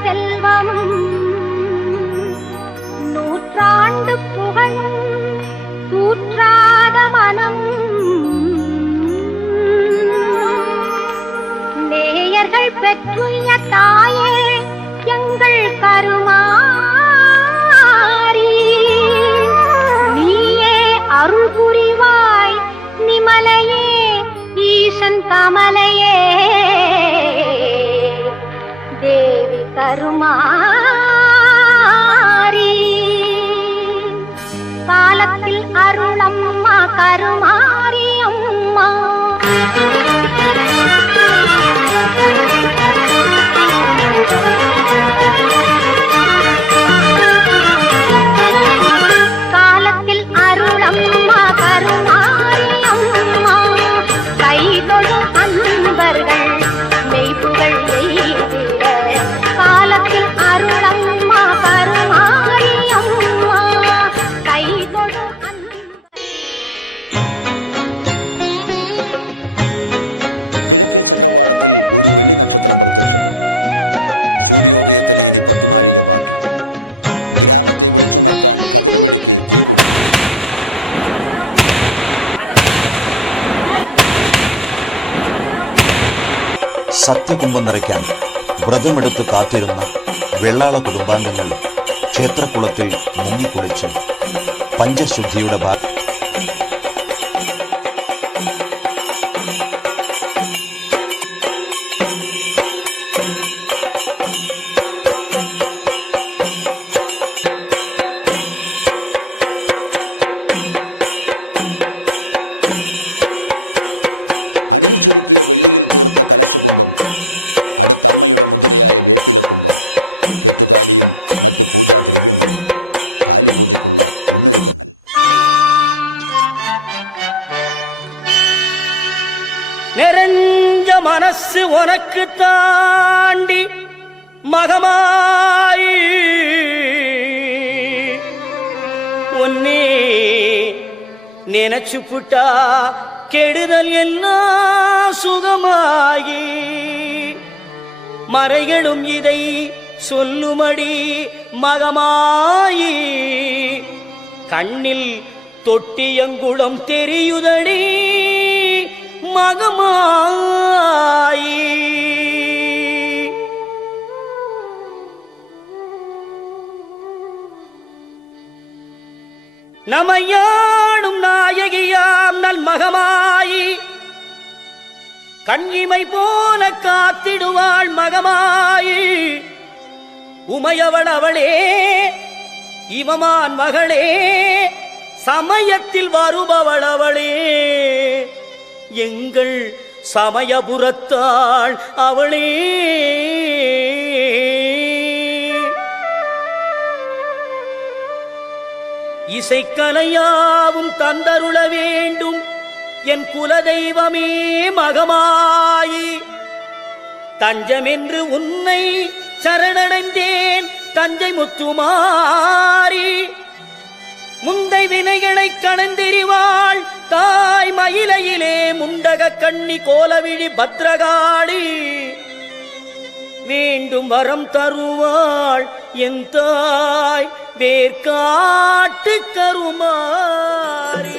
செல்வமும் நூற்றாண்டு புகழும் தூற்றாத மனம் நேயர்கள் பெற்றுய தாயே எங்கள் கருமாரி நீயே அருள் புரிவாய் நிமலையே ஈசன் கமலையே தேவி கருமாரி காலத்தில் அருளம்மா கருமாரி அம்மா காலத்தில் அருளம்மா கருமாரி அம்மா கைதொழும் அன்பர்கள் மெய்ப்புகள் எய்திட காலத்தில் அருளம்மா கருமாரி அம்மா கைதொழும் സത്യകുംഭം നിറയ്ക്കാൻ വ്രതമെടുത്ത് കാത്തിരുന്ന വെള്ളാള കുടുംബാംഗങ്ങൾ ക്ഷേത്രക്കുളത്തിൽ മുങ്ങിക്കുളിച്ച് പഞ്ചശുദ്ധിയുടെ நிறைஞ்ச மனசு உனக்கு தாண்டி மகமாயி ஒன்னே நினைச்சு புட்டா கெடுதல் எல்லாம் சுகமாகி மறைகளும் இதை சொல்லுமடி மகமாயி கண்ணில் தொட்டியங்குளம் தெரியுதடி மகமாயி நமையாடும் நாயகியாம் நல் மகமாயி கண்ணிமை போல காத்திடுவாள் மகமாயி உமையவள் அவளே இவமான் மகளே சமயத்தில் வருபவள் அவளே எங்கள் சமயபுரத்தாள் அவளே இசைக்கலையாவும் தந்தருள வேண்டும் என் குலதெய்வமே மகமாயி தஞ்சமென்று உன்னை சரணடைந்தேன் தஞ்சை முத்துமாரி முந்தை வினைகளை கடந்தெறிவாள் தாய் மயிலையிலே முண்டக கண்ணி கோலவிழி பத்ரகாளி வேண்டும் வரம் தருவாள் என் தாய் வேர்காட்டு கருமாரி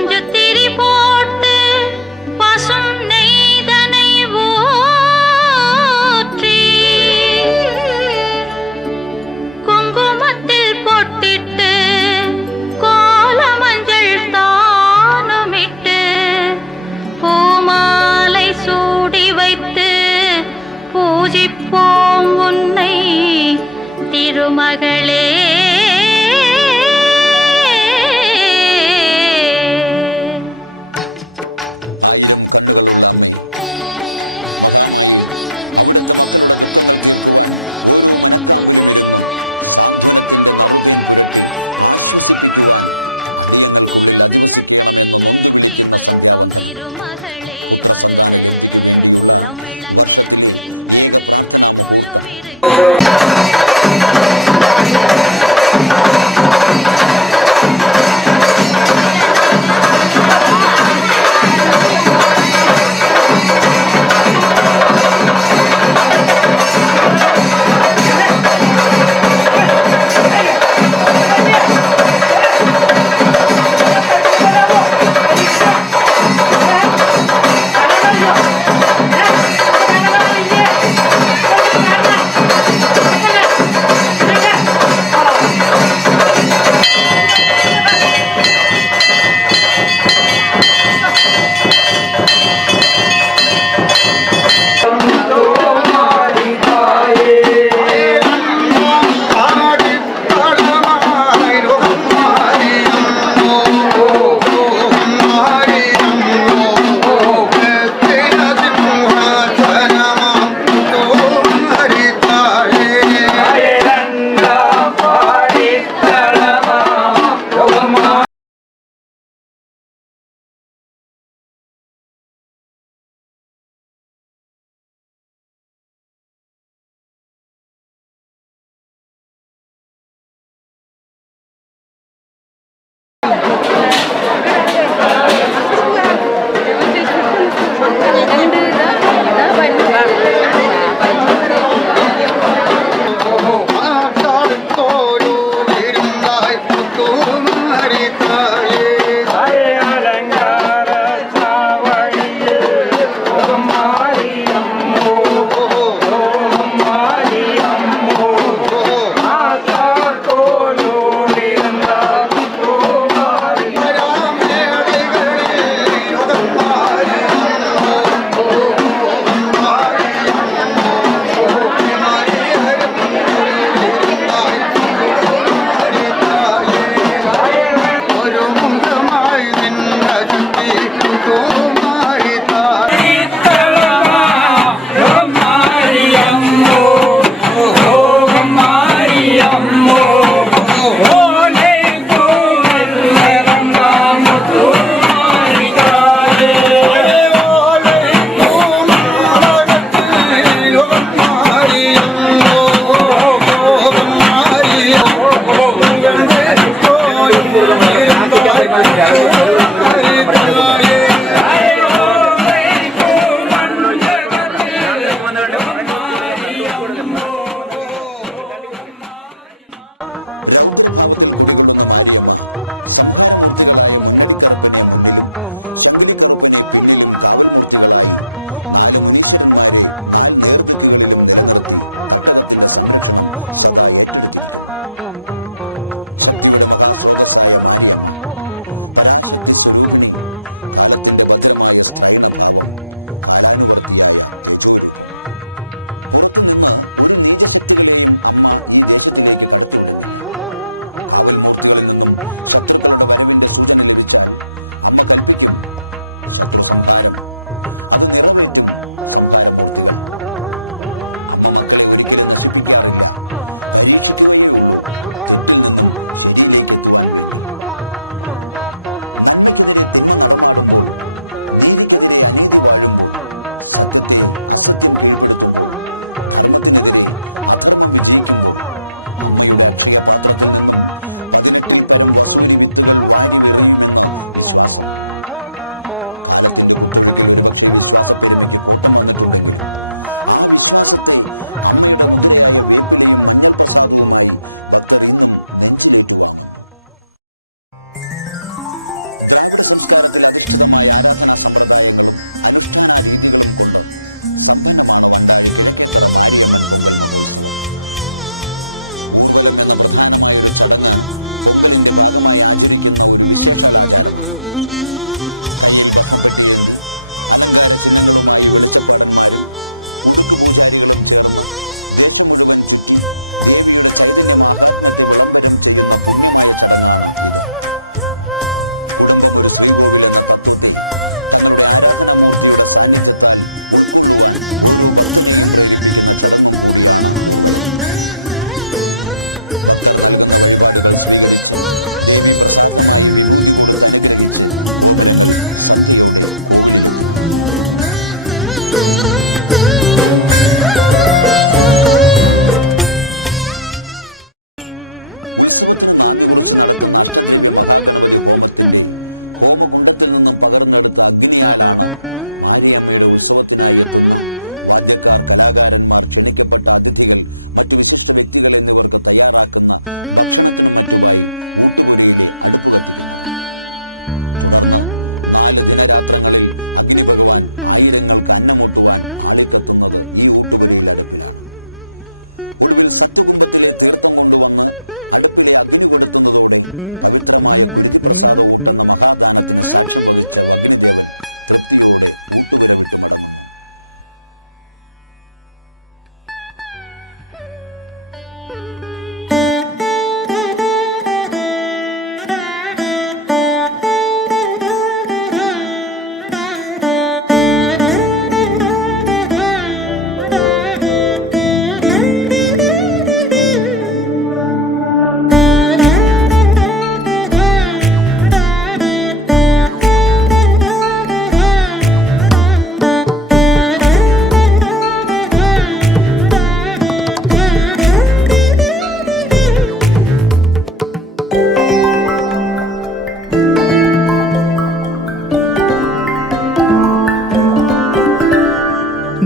பஞ்சுத்திரி போட்டு பசும் நெய்தனை ஊற்றி குங்குமத்தில் பொட்டிட்டு கோல மஞ்சள் தானுமிட்டு பூமாலை சூடி வைத்து பூஜிப்போம் உன்னை திருமகளே. திருவிளக்கை ஏற்றி வைக்கும் திருமகளே வருக, குலம் விளங்க எங்கள் வீட்டில் கொலுவிருக்கு.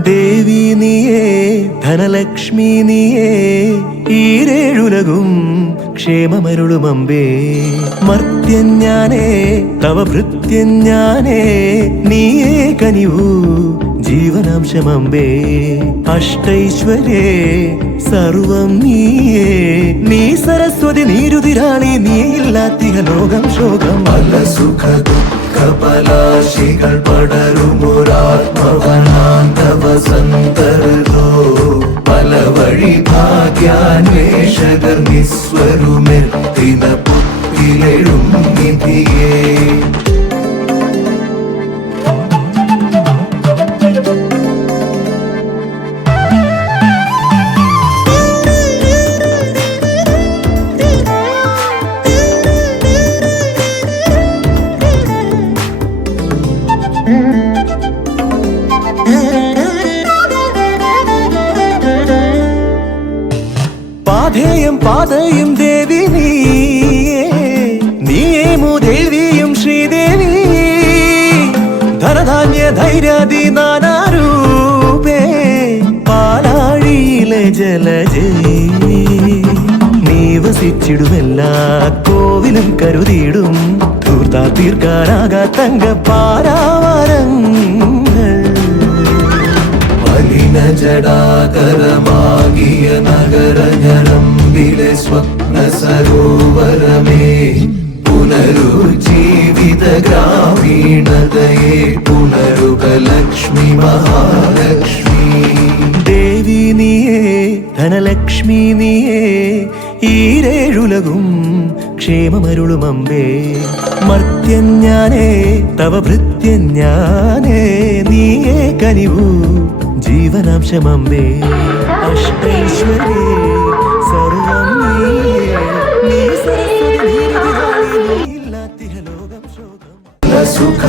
ദേവി നീയേ ധനലക്ഷ്മി നീയേ ഈരേഴുലകും ക്ഷേമമരുളുമമ്പേ മർത്യഞ്ഞാനേ തവ ഭൃത്യഞ്ഞാനേ നീയേ കനിവൂ ജീവനാംശമമ്പേ അഷ്ടൈശ്വര്യേ സർവം നീയേ നീ സരസ്വതി നീരുതിരാളി നീയില്ലാത്തിഹ ലോകം ശോകം പല സുഖ ദുഃഖ പലാശികൾ പടരുമൊരാത്മവനാന്തവ സന്തരോ പല വഴി ഭാഗ്യാന്വേഷകർ നിസ്വരുമെത്തിന പുത്തിലെഴും നിധിയേ പാധേയം പാതയും ദേവി നീയേ മൂദേവിയും ശ്രീദേവി ധനധാന്യ ധൈര്യാദി നാനാരൂപേ പാലാഴിയിലെ ജലജേ നീ വസിച്ചിടുമെല്ലാ കോവിലും കരുതിയിടും ധൂർത്താ തീർക്കാനാകാ തങ്കപ്പാരാവരങ്ങൾ മലിന ജടാകരമാകിയ നഗരഞരമ്പിലെ സ്വപ്ന സരോവരമേ പുനരുജ്ജീവിത ഗ്രാമീണതയെ പുനരുക ലക്ഷ്മി മഹാലക്ഷ്മി ദേവി നീയേ ധനലക്ഷ്മി നീയേ ഈരേഴുലകും ക്ഷേമമരുളുമമ്പേ മർത്യഞ്ഞാനേ തവ ഭൃത്യഞ്ഞാനേ നീയേ കനിവൂ ജീവനാംശമമ്പേ അഷ്ടൈശ്വര്യേ സർവം നീയേ നീ സരസ്വതി നീയില്ലാത്തിഹ ലോകം ശോകം സുഖ